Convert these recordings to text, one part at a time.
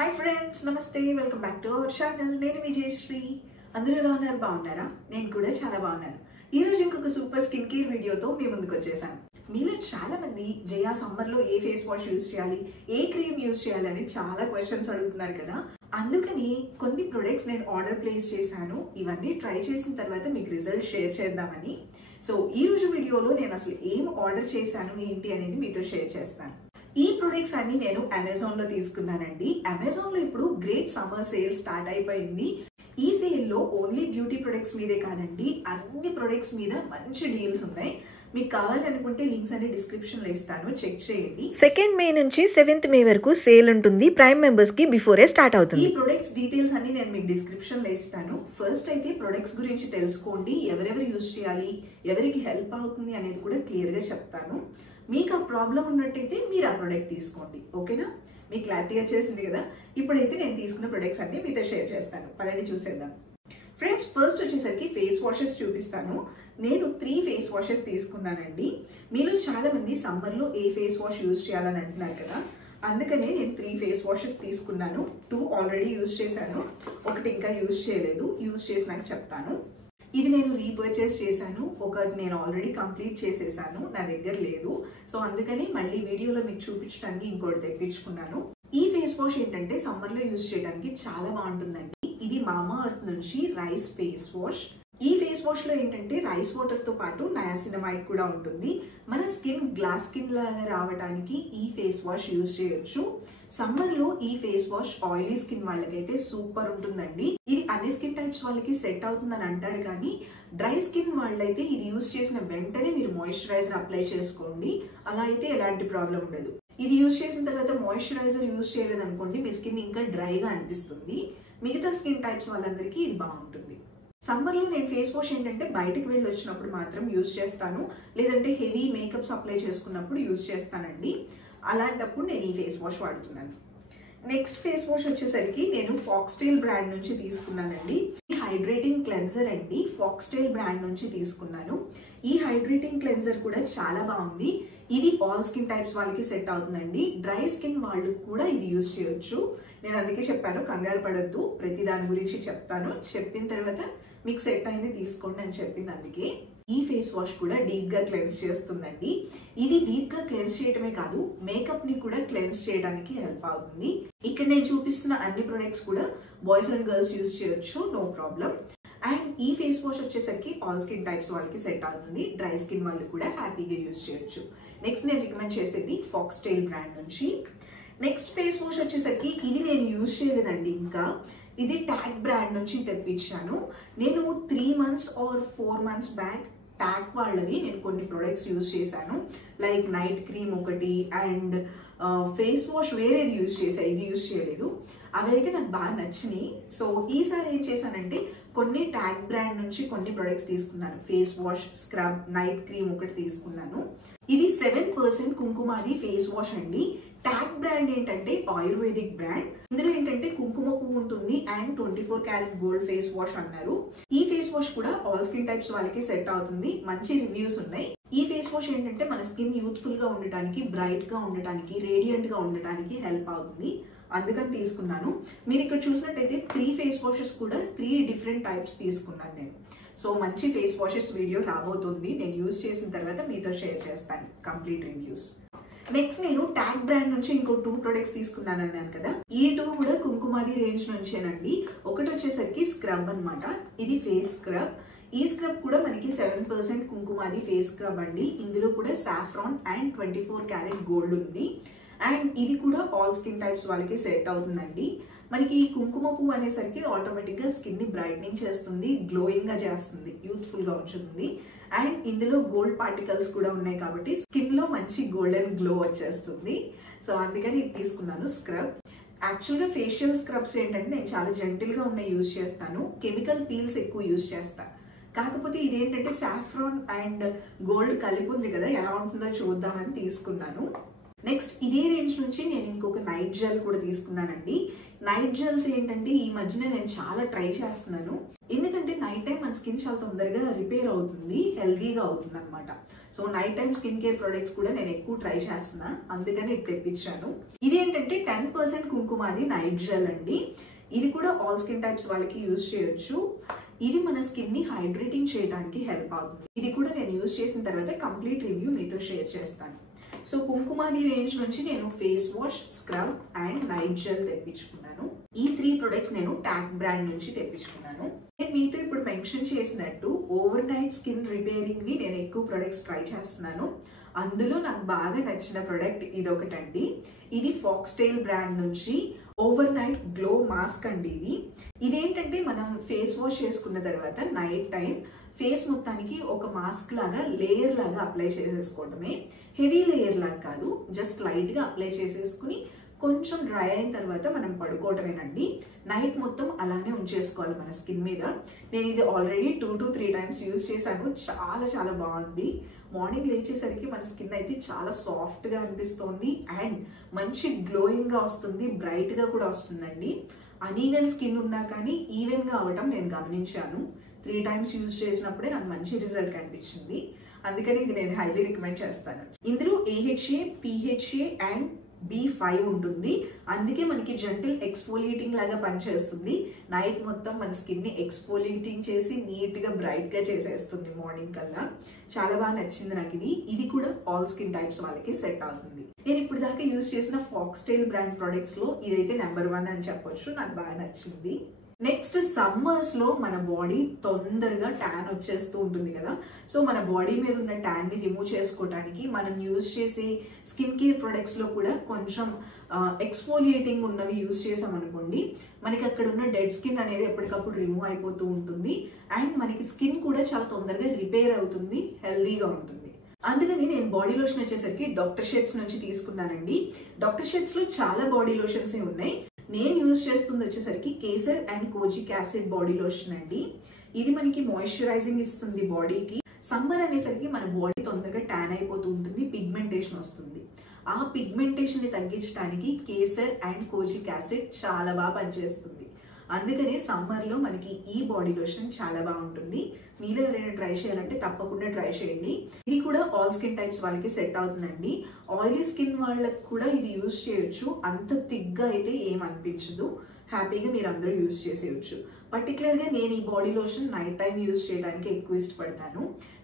Hi friends, నమస్తే. Welcome back to our channel. నేను విజయశ్రీ. అందరూ ఎలా ఉన్నారు? బాగున్నారా? నేను కూడా చాలా బాగున్నాను. ఈ రోజు ఇంకొక సూపర్ స్కిన్ కేర్ వీడియోతో మీ ముందుకు వచ్చేసాను. మీలో చాలా మంది జయా సమ్మర్లో ఏ ఫేస్ వాష్ యూజ్ చేయాలి, ఏ క్రీమ్ యూజ్ చేయాలి అని చాలా క్వశ్చన్స్ అడుగుతున్నారు కదా. అందుకని కొన్ని ప్రొడక్ట్స్ నేను ఆర్డర్ ప్లేస్ చేశాను. ఇవన్నీ ట్రై చేసిన తర్వాత మీకు రిజల్ట్ షేర్ చేద్దామని. సో ఈ రోజు వీడియోలో నేను అసలు ఏం ఆర్డర్ చేశాను ఏంటి అనేది మీతో షేర్ చేస్తాను. ఈ ప్రొడక్ట్స్ అన్ని నేను అమెజాన్ లో తీసుకున్నానండి. అమెజాన్ లో ఇప్పుడు గ్రేట్ సమ్మర్ సేల్ స్టార్ట్ అయిపోయింది. ఈ సేల్ లో ఓన్లీ బ్యూటీ ప్రొడక్ట్స్ మీదే కాదండి, అన్ని ప్రొడక్ట్స్ మీద మంచి డీల్స్ ఉన్నాయి. మీకు కావాలనుకుంటే లింక్స్ అన్ని డిస్క్రిప్షన్ లో ఇస్తాను, చెక్ చేయండి. 2nd మే నుంచి 7th మే వరకు సేల్ ఉంటుంది. ప్రైమ్ మెంబర్స్ కి బిఫోరే స్టార్ట్ అవుతుంది. ఈ ప్రొడక్ట్స్ డీటెయిల్స్ అన్ని నేను మీకు డిస్క్రిప్షన్ లో ఇస్తాను. ఫస్ట్ అయితే ప్రొడక్ట్స్ గురించి తెలుసుకోండి, ఎవరెవరు యూజ్ చేయాలి, ఎవరికి హెల్ప్ అవుతుంది అనేది కూడా క్లియర్ గా చెప్తాను. మీకు ఆ ప్రాబ్లం ఉన్నట్టయితే మీరు ఆ ప్రొడక్ట్ తీసుకోండి, ఓకేనా? మీకు క్లారిటీ వచ్చేసింది కదా. ఇప్పుడైతే నేను తీసుకున్న ప్రొడక్ట్స్ అన్ని మీతో షేర్ చేస్తాను. పదండి చూసేద్దాం. ఫ్రెండ్స్, ఫస్ట్ వచ్చేసరికి ఫేస్ వాషెస్ చూపిస్తాను. నేను 3 ఫేస్ వాషెస్ తీసుకున్నానండి. మీరు చాలా మంది సమ్మర్లో ఏ ఫేస్ వాష్ యూజ్ చేయాలని అంటున్నారు కదా, అందుకనే నేను 3 ఫేస్ వాషెస్ తీసుకున్నాను. 2 ఆల్రెడీ యూజ్ చేశాను, ఒకటి ఇంకా యూజ్ చేయలేదు. యూజ్ చేసినాక చెప్తాను. ఇది నేను రీపర్చేస్ చేశాను, ఒకటి నేను ఆల్రెడీ కంప్లీట్ చేసేసాను, నా దగ్గర లేదు. సో అందుకని మళ్ళీ వీడియోలో మీకు చూపించడానికి ఇంకోటి తెప్పించుకున్నాను. ఈ ఫేస్ వాష్ ఏంటంటే సమ్మర్లో యూజ్ చేయడానికి చాలా బాగుంటుందండి. ఇది మామా ఎర్త్ నుంచి రైస్ ఫేస్ వాష్. ఈ ఫేస్ వాష్ లో ఏంటంటే రైస్ వాటర్ తో పాటు నయాసినమైడ్ కూడా ఉంటుంది. మన స్కిన్ గ్లాస్ స్కిన్ లాగా రావడానికి ఈ ఫేస్ వాష్ యూజ్ చేయొచ్చు. సమ్మర్ లో ఈ ఫేస్ వాష్ ఆయిలీ స్కిన్ వాళ్ళకైతే సూపర్ ఉంటుందండి. ఇది అన్ని స్కిన్ టైప్స్ వాళ్ళకి సెట్ అవుతుందని అంటారు, కానీ డ్రై స్కిన్ వాళ్ళైతే ఇది యూజ్ చేసిన వెంటనే మీరు మాయిశ్చరైజర్ అప్లై చేసుకోండి, అలా అయితే ఎలాంటి ప్రాబ్లం ఉండదు. ఇది యూజ్ చేసిన తర్వాత మాయిశ్చరైజర్ యూజ్ చేయలేదు అనుకోండి, మీ స్కిన్ ఇంకా డ్రైగా అనిపిస్తుంది. మిగతా స్కిన్ టైప్స్ వాళ్ళందరికీ ఇది బాగుంటుంది. సమ్మర్లో నేను ఫేస్ వాష్ ఏంటంటే బయటకు వెళ్ళి వచ్చినప్పుడు మాత్రం యూజ్ చేస్తాను, లేదంటే హెవీ మేకప్స్ అప్లై చేసుకున్నప్పుడు యూజ్ చేస్తానండి. అలాంటప్పుడు నేను ఈ ఫేస్ వాష్ వాడుతున్నాను. నెక్స్ట్ ఫేస్ వాష్ వచ్చేసరికి నేను ఫాక్స్టైల్ బ్రాండ్ నుంచి తీసుకున్నానండి. ఈ హైడ్రేటింగ్ క్లెన్జర్ అండి, ఫాక్స్టైల్ బ్రాండ్ నుంచి తీసుకున్నాను. ఈ హైడ్రేటింగ్ క్లెన్జర్ కూడా చాలా బాగుంది. ఇది ఆల్ స్కిన్ టైప్స్ వాళ్ళకి సెట్ అవుతుందండి. డ్రై స్కిన్ వాళ్ళు కూడా ఇది యూజ్ చేయొచ్చు. నేను అందుకే చెప్పాను, కంగారు పడొద్దు, ప్రతి దాని గురించి చెప్తాను. చెప్పిన తర్వాత మీకు సెట్ అయింది తీసుకోండి అని చెప్పింది అందుకే. ఈ ఫేస్ వాష్ కూడా డీప్ గా క్లెన్స్ చేస్తుందండి. ఇది డీప్ గా క్లెన్స్ చేయడమే కాదు, మేకప్ ని కూడా క్లెన్స్ చేయడానికి హెల్ప్ అవుతుంది. ఇక్కడ నేను చూపిస్తున్న అన్ని ప్రొడక్ట్స్ కూడా బాయ్స్ అండ్ గర్ల్స్ యూజ్ చేయొచ్చు, నో ప్రాబ్లం. అండ్ ఈ ఫేస్ వాష్ వచ్చేసరికి ఆల్ స్కిన్ టైప్స్ వాళ్ళకి సెట్ అవుతుంది. డ్రై స్కిన్ వాళ్ళు కూడా హ్యాపీగా యూజ్ చేయొచ్చు. నెక్స్ట్ నేను రికమెండ్ చేసేది ఫాక్స్టైల్ బ్రాండ్ నుంచి. నెక్స్ట్ ఫేస్ వాష్ వచ్చేసరికి ఇది నేను యూజ్ చేయలేదండి ఇంకా. ఇది ట్యాగ్ బ్రాండ్ నుంచి తెప్పించాను. నేను 3 months or 4 months back tag వాళ్ళవి నేను కొన్ని ప్రొడక్ట్స్ యూజ్ చేశాను. లైక్ నైట్ క్రీమ్ ఒకటి అండ్ ఫేస్ వాష్ వేరేది యూజ్ చేశాను, ఇది యూజ్ చేయలేదు. అవి అయితే నాకు బాగా నచ్చినాయి. సో ఈసారి ఏం చేశానంటే కొన్ని ట్యాగ్ బ్రాండ్ నుంచి కొన్ని ప్రొడక్ట్స్ తీసుకున్నాను. Face wash, scrub, night cream ఒకటి తీసుకున్నాను. ఇది 7% కుంకుమాది ఫేస్ వాష్ అండి. ట్యాగ్ బ్రాండ్ ఏంటంటే ఆయుర్వేదిక్ బ్రాండ్. ఇందులో ఏంటంటే కుంకుమ పువ్వు ఉంటుంది and 24 carat gold face wash అన్నారు. ఈ ఫేస్ వాష్ కూడా ఆల్ స్కిన్ టైప్స్ వాళ్ళకి సెట్ అవుతుంది, మంచి రివ్యూస్ ఉన్నాయి. ఈ ఫేస్ వాష్ ఏంటంటే మన స్కిన్ యూత్ఫుల్ గా ఉండటానికి, బ్రైట్ గా ఉండటానికి, రేడియంట్ గా ఉండటానికి హెల్ప్ అవుతుంది, అందుకని తీసుకున్నాను. మీరు ఇక్కడ చూసినట్టయితే 3 ఫేస్ వాషెస్ కూడా 3 డిఫరెంట్ టైప్స్ తీసుకున్నాను నేను. సో మంచి ఫేస్ వాషెస్ వీడియో రాబోతుంది, నేను యూజ్ చేసిన తర్వాత మీతో షేర్ చేస్తాను కంప్లీట్ రివ్యూస్. నెక్స్ట్ నేను ట్యాగ్ బ్రాండ్ నుంచి ఇంకో 2 ప్రొడక్ట్స్ తీసుకున్నాను అన్నాను కదా. ఈ 2 కూడా కుంకుమాది రేంజ్ నుంచేనండి. ఒకటి వచ్చేసరికి స్క్రబ్ అన్నమాట. ఇది ఫేస్ స్క్రబ్. ఈ స్క్రబ్ కూడా మనకి 7% కుంకుమాది ఫేస్ స్క్రబ్ అండి. ఇందులో కూడా సాఫ్రాన్ అండ్ 24 క్యారెట్ గోల్డ్ ఉంది. అండ్ ఇది కూడా ఆల్ స్కిన్ టైప్స్ వాళ్ళకి సెట్ అవుతుందండి. మనకి ఈ కుంకుమ పువ్వు అనేసరికి ఆటోమేటిక్గా స్కిన్ని బ్రైట్నింగ్ చేస్తుంది, గ్లోయింగ్గా చేస్తుంది, యూత్ఫుల్గా ఉంచుతుంది. అండ్ ఇందులో గోల్డ్ పార్టికల్స్ కూడా ఉన్నాయి కాబట్టి స్కిన్లో మంచి గోల్డెన్ గ్లో వచ్చేస్తుంది. సో అందుకని ఇది తీసుకున్నాను స్క్రబ్. యాక్చువల్గా ఫేషియల్ స్క్రబ్స్ ఏంటంటే నేను చాలా జెంటిల్గా ఉన్న యూజ్ చేస్తాను, కెమికల్ పీల్స్ ఎక్కువ యూజ్ చేస్తాను. కాకపోతే ఇదేంటంటే సాఫ్రాన్ అండ్ గోల్డ్ కలిపి ఉంది కదా, ఎలా ఉంటుందో చూద్దామని తీసుకున్నాను. నెక్స్ట్ ఇదే రేంజ్ నుంచి నేను ఇంకొక నైట్ జెల్ కూడా తీసుకున్నానండి. నైట్ జెల్స్ ఏంటంటే ఈ మధ్యన నేను చాలా ట్రై చేస్తున్నాను, ఎందుకంటే నైట్ టైం మన స్కిన్ చాలా తొందరగా రిపేర్ అవుతుంది, హెల్దీగా అవుతుంది అనమాట. So night time skin care products కూడా నేను ఎక్కువ ట్రై చేస్తున్నా, అందుకని ఇది తెప్పించాను. ఇదేంటంటే 10% కుంకుమాది నైట్ జెల్ అండి. ఇది కూడా ఆల్ స్కిన్ టైప్స్ వాళ్ళకి యూజ్ చేయొచ్చు. ఇది మన స్కిన్ ని హైడ్రేటింగ్ చేయడానికి హెల్ప్ అవుతుంది. ఇది కూడా నేను యూజ్ చేసిన తర్వాత కంప్లీట్ రివ్యూ మీతో షేర్ చేస్తాను. సో కుంకుమాది రేంజ్ నుంచి నేను face wash, scrub and night gel తెప్పించుకున్నాను. ఈ 3 ప్రొడక్ట్స్ నేను టాక్ బ్రాండ్ నుంచి తెప్పించుకున్నాను. నేను మీతో ఇప్పుడు మెన్షన్ చేసినట్టు ఓవర్ నైట్ స్కిన్ రిపేరింగ్ వి నేను ఎక్కువ ప్రొడక్ట్స్ ట్రై చేస్తున్నాను. అందులో నాకు బాగా నచ్చిన ప్రొడక్ట్ ఇదొకటండి. ఇది ఫాక్స్టైల్ బ్రాండ్ నుంచి ఓవర్ నైట్ గ్లో మాస్క్ అండి. ఇదేంటంటే మనం ఫేస్ వాష్ చేసుకున్న తర్వాత నైట్ టైం ఫేస్ మొత్తానికి ఒక మాస్క్ లాగా లేయర్ లాగా అప్లై చేసేసుకోవడమే. హెవీ లేయర్ లాగా కాదు, జస్ట్ లైట్ గా అప్లై చేసేసుకుని కొంచెం డ్రై అయిన తర్వాత మనం పడుకోవటమేనండి. నైట్ మొత్తం అలానే ఉంచేసుకోవాలి మన స్కిన్ మీద. నేను ఇది ఆల్రెడీ 2 to 3 టైమ్స్ యూజ్ చేశాను. చాలా చాలా బాగుంది. మార్నింగ్ లేచేసరికి మన స్కిన్ అయితే చాలా సాఫ్ట్గా అనిపిస్తుంది అండ్ మంచి గ్లోయింగ్గా వస్తుంది, బ్రైట్గా కూడా వస్తుందండి. అనీవెన్ స్కిన్ ఉన్నా కానీ ఈవెన్గా అవ్వటం నేను గమనించాను. 3 టైమ్స్ యూజ్ చేసినప్పుడే నాకు మంచి రిజల్ట్ కనిపించింది. అందుకని ఇది నేను హైలీ రికమెండ్ చేస్తాను. ఇందులో AHA, PHA అండ్ B5 ఉంటుంది. అందుకే మనకి జెంటిల్ ఎక్స్ఫోలియేటింగ్ లాగా పనిచేస్తుంది. నైట్ మొత్తం మన స్కిన్ ని ఎక్స్ఫోలియేటింగ్ చేసి నీట్ గా బ్రైట్ గా చేసేస్తుంది మార్నింగ్ కల్లా. చాలా బాగా నచ్చింది నాకు ఇది. ఇది కూడా ఆల్ స్కిన్ టైప్స్ వాళ్ళకి సెట్ అవుతుంది. నేను ఇప్పుడు దాకా యూజ్ చేసిన ఫాక్స్టైల్ బ్రాండ్ ప్రొడక్ట్స్ లో ఇదైతే నెంబర్ 1 అని చెప్పొచ్చు. నాకు బాగా నచ్చింది. నెక్స్ట్ సమ్మర్స్ లో మన బాడీ తొందరగా ట్యాన్ వచ్చేస్తూ ఉంటుంది కదా. సో మన బాడీ మీద ఉన్న ట్యాన్ ని రిమూవ్ చేసుకోవడానికి మనం యూజ్ చేసే స్కిన్ కేర్ ప్రొడక్ట్స్ లో కూడా కొంచెం ఎక్స్ఫోలియేటింగ్ ఉన్నవి యూజ్ చేసామనుకోండి, మనకి అక్కడ ఉన్న డెడ్ స్కిన్ అనేది ఎప్పటికప్పుడు రిమూవ్ అయిపోతూ ఉంటుంది అండ్ మనకి స్కిన్ కూడా చాలా తొందరగా రిపేర్ అవుతుంది, హెల్దీగా ఉంటుంది. అందుకని నేను బాడీ లోషన్ వచ్చేసరికి డాక్టర్ షెడ్స్ నుంచి తీసుకున్నానండి. డాక్టర్ షెడ్స్ లో చాలా బాడీ లోషన్స్ ఉన్నాయి. నేను యూజ్ చేస్తుంది వచ్చేసరికి kesar and kojic acid body lotion అండి. ఇది మనకి మాయిశ్చరైజింగ్ ఇస్తుంది బాడీకి. సమ్మర్ అనేసరికి మన బాడీ తొందరగా ట్యాన్ అయిపోతూ ఉంటుంది, పిగ్మెంటేషన్ వస్తుంది. ఆ పిగ్మెంటేషన్ ని తగ్గించడానికి కేసర్ అండ్ కోజిక్ యాసిడ్ చాలా బాగా పనిచేస్తుంది. అందుకనే సమ్మర్ లో మనకి ఈ బాడీ లోషన్ చాలా బాగుంటుంది. మీరు ఎవరైనా ట్రై చేయాలంటే తప్పకుండా ట్రై చేయండి. ఇది కూడా ఆల్ స్కిన్ టైప్స్ వాళ్ళకి సెట్ అవుతుందండి. ఆయిలీ స్కిన్ వాళ్ళకి కూడా ఇది యూజ్ చేయొచ్చు. అంత థిక్గా అయితే ఏం అనిపించదు, హ్యాపీగా మీరు అందరూ యూజ్ చేసేయచ్చు. పర్టికులర్గా నేను ఈ body lotion night time use చేయడానికి ఎక్కువ ఇష్టపడతాను.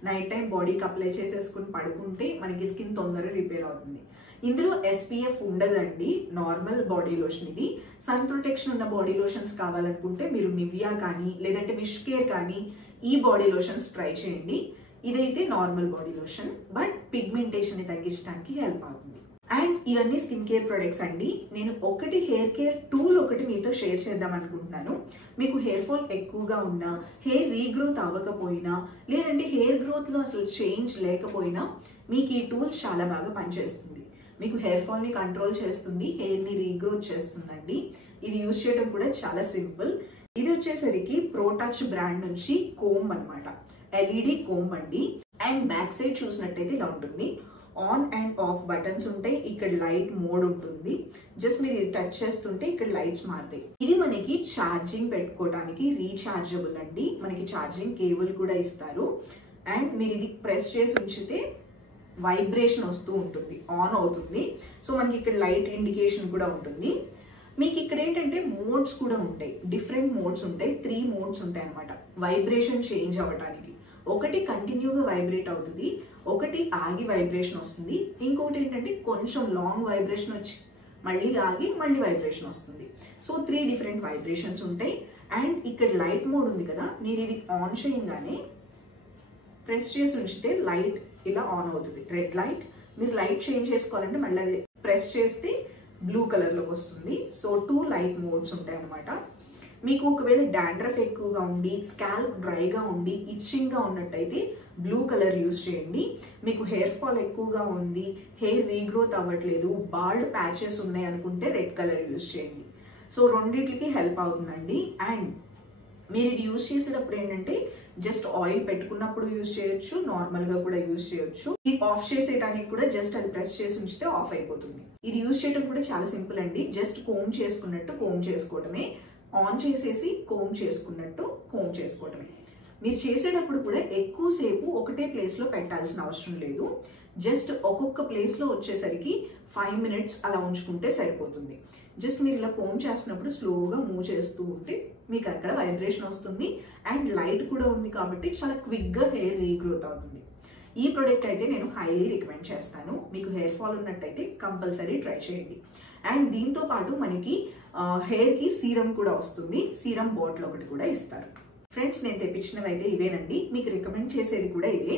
నైట్ టైం బాడీకి అప్లై చేసేసుకుని పడుకుంటే మనకి స్కిన్ తొందరగా రిపేర్ అవుతుంది. ఇందులో SPF ఉండదండి, నార్మల్ బాడీ లోషన్ ఇది. సన్ ప్రొటెక్షన్ ఉన్న బాడీ లోషన్స్ కావాలనుకుంటే మీరు నివియా కానీ లేదంటే మిష్ కేర్ కానీ ఈ బాడీ లోషన్స్ ట్రై చేయండి. ఇదైతే normal body lotion, but pigmentation ని తగ్గించడానికి హెల్ప్ అవుతుంది. అండ్ ఇవన్నీ స్కిన్ కేర్ ప్రొడక్ట్స్ అండి. నేను ఒకటి హెయిర్ కేర్ టూల్ ఒకటి మీతో షేర్ చేద్దాం అనుకుంటున్నాను. మీకు హెయిర్ ఫాల్ ఎక్కువగా ఉన్నా, హెయిర్ రీగ్రోత్ అవ్వకపోయినా, లేదంటే హెయిర్ గ్రోత్ లో అసలు చేంజ్ లేకపోయినా మీకు ఈ టూల్ చాలా బాగా పనిచేస్తుంది. మీకు హెయిర్ ఫాల్ ని కంట్రోల్ చేస్తుంది, హెయిర్ ని రీగ్రోత్ చేస్తుందండి. ఇది యూజ్ చేయడం కూడా చాలా సింపుల్. ఇది వచ్చేసరికి ప్రోటచ్ బ్రాండ్ నుంచి కోమ్ అన్నమాట. LED కోమ్ అండి. అండ్ బ్యాక్ సైడ్ చూసినట్టయితే ఇలా ఉంటుంది. ఆన్ అండ్ ఆఫ్ బటన్స్ ఉంటాయి. ఇక్కడ లైట్ మోడ్ ఉంటుంది. జస్ట్ మీరు ఇది టచ్ చేస్తుంటే ఇక్కడ లైట్స్ మారుతాయి. ఇది మనకి ఛార్జింగ్ పెట్టుకోవడానికి రీఛార్జబుల్ అండి. మనకి ఛార్జింగ్ కేబుల్ కూడా ఇస్తారు. అండ్ మీరు ఇది ప్రెస్ చేసి ఉంచితే వైబ్రేషన్ వస్తూ ఉంటుంది, ఆన్ అవుతుంది. సో మనకి ఇక్కడ లైట్ ఇండికేషన్ కూడా ఉంటుంది. మీకు ఇక్కడ ఏంటంటే మోడ్స్ కూడా ఉంటాయి, డిఫరెంట్ మోడ్స్ ఉంటాయి. 3 మోడ్స్ ఉంటాయి అనమాట వైబ్రేషన్ చేంజ్ అవ్వడానికి. ఒకటి కంటిన్యూగా వైబ్రేట్ అవుతుంది, ఒకటి ఆగి వైబ్రేషన్ వస్తుంది, ఇంకొకటి ఏంటంటే కొంచెం లాంగ్ వైబ్రేషన్ వచ్చి మళ్ళీ ఆగి మళ్ళీ వైబ్రేషన్ వస్తుంది. సో 3 డిఫరెంట్ వైబ్రేషన్స్ ఉంటాయి. అండ్ ఇక్కడ లైట్ మోడ్ ఉంది కదా, మీరు ఇది ఆన్ చేయగానే ప్రెస్ చేసి ఉంచితే లైట్ ఇలా ఆన్ అవుతుంది, రెడ్ లైట్. మీరు లైట్ చేంజ్ చేసుకోవాలంటే మళ్ళీ అది ప్రెస్ చేస్తే బ్లూ కలర్లోకి వస్తుంది. సో 2 లైట్ మోడ్స్ ఉంటాయి అనమాట. మీకు ఒకవేళ డాండ్రఫ్ ఎక్కువగా ఉండి, స్కాల్ప్ డ్రైగా ఉండి, ఇచ్చింగ్గా ఉన్నట్టయితే బ్లూ కలర్ యూజ్ చేయండి. మీకు హెయిర్ ఫాల్ ఎక్కువగా ఉంది, హెయిర్ రీగ్రోత్ అవ్వట్లేదు, బాల్డ్ ప్యాచెస్ ఉన్నాయి అనుకుంటే రెడ్ కలర్ యూజ్ చేయండి. సో రెండింటికి హెల్ప్ అవుతుందండి. అండ్ మీరు ఇది యూజ్ చేసేటప్పుడు ఏంటంటే జస్ట్ ఆయిల్ పెట్టుకున్నప్పుడు యూజ్ చేయొచ్చు, నార్మల్గా కూడా యూజ్ చేయొచ్చు. ఇది ఆఫ్ చేసేయడానికి కూడా జస్ట్ అది ప్రెస్ చేసి ఉంచితే ఆఫ్ అయిపోతుంది. ఇది యూజ్ చేయడం కూడా చాలా సింపుల్ అండి. జస్ట్ కోమ్ చేసుకున్నట్టు కోమ్ చేసుకోవటమే, ఆన్ చేసేసి కోమ్ చేసుకున్నట్టు కోమ్ చేసుకోవటమే. మీరు చేసేటప్పుడు కూడా ఎక్కువసేపు ఒకటే ప్లేస్లో పెట్టాల్సిన అవసరం లేదు. జస్ట్ ఒక్కొక్క ప్లేస్లో వచ్చేసరికి 5 minutes అలా ఉంచుకుంటే సరిపోతుంది. జస్ట్ మీరు ఇలా కోమ్ చేస్తున్నప్పుడు స్లోగా మూవ్ చేస్తూ ఉంటే మీకు అక్కడ వైబ్రేషన్ వస్తుంది అండ్ లైట్ కూడా ఉంది కాబట్టి చాలా క్విక్గా హెయిర్ రీగ్రోత్ అవుతుంది. ఈ ప్రోడక్ట్ అయితే నేను హైలీ రికమెండ్ చేస్తాను. మీకు హెయిర్ ఫాల్ ఉన్నట్టయితే కంపల్సరీ ట్రై చేయండి. అండ్ దీంతో పాటు మనకి హెయిర్కి సీరం కూడా వస్తుంది. సీరం బాటిల్ ఒకటి కూడా ఇస్తారు. ఫ్రెండ్స్, నేను తెప్పించినవి అయితే ఇవేనండి. మీకు రికమెండ్ చేసేది కూడా ఇదే.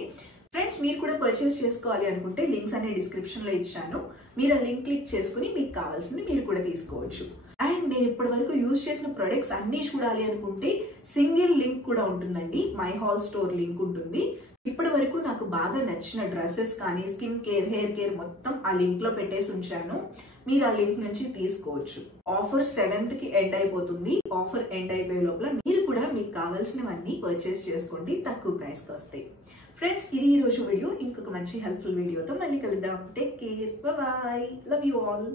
ఫ్రెండ్స్, మీరు కూడా పర్చేస్ చేసుకోవాలి అనుకుంటే లింక్స్ అనే డిస్క్రిప్షన్లో ఇచ్చాను. మీరు ఆ లింక్ క్లిక్ చేసుకుని మీకు కావాల్సింది మీరు కూడా తీసుకోవచ్చు. అండ్ నేను ఇప్పటి వరకు యూజ్ చేసిన ప్రొడక్ట్స్ అన్నీ చూడాలి అనుకుంటే సింగిల్ లింక్ కూడా ఉంటుందండి. మై హాల్ స్టోర్ లింక్ ఉంటుంది. ఇప్పటి వరకు నాకు బాగా నచ్చిన డ్రెస్సెస్ కానీ స్కిన్ కేర్, హెయిర్ కేర్ మొత్తం ఆ లింక్లో పెట్టేసి ఉంచాను. మీరు ఆ లింక్ నుంచి తీసుకోవచ్చు. ఆఫర్ 7th ఎండ్ అయిపోతుంది. ఆఫర్ ఎండ్ అయిపోయే లోపల మీరు కూడా మీకు కావాల్సినవన్నీ పర్చేస్ చేసుకోండి, తక్కువ ప్రైస్కి వస్తాయి. ఫ్రెండ్స్, ఇది ఈరోజు వీడియో. ఇంకొక మంచి హెల్ప్ఫుల్ వీడియోతో మళ్ళీ కలుద్దాం. Take care, bye, love you all.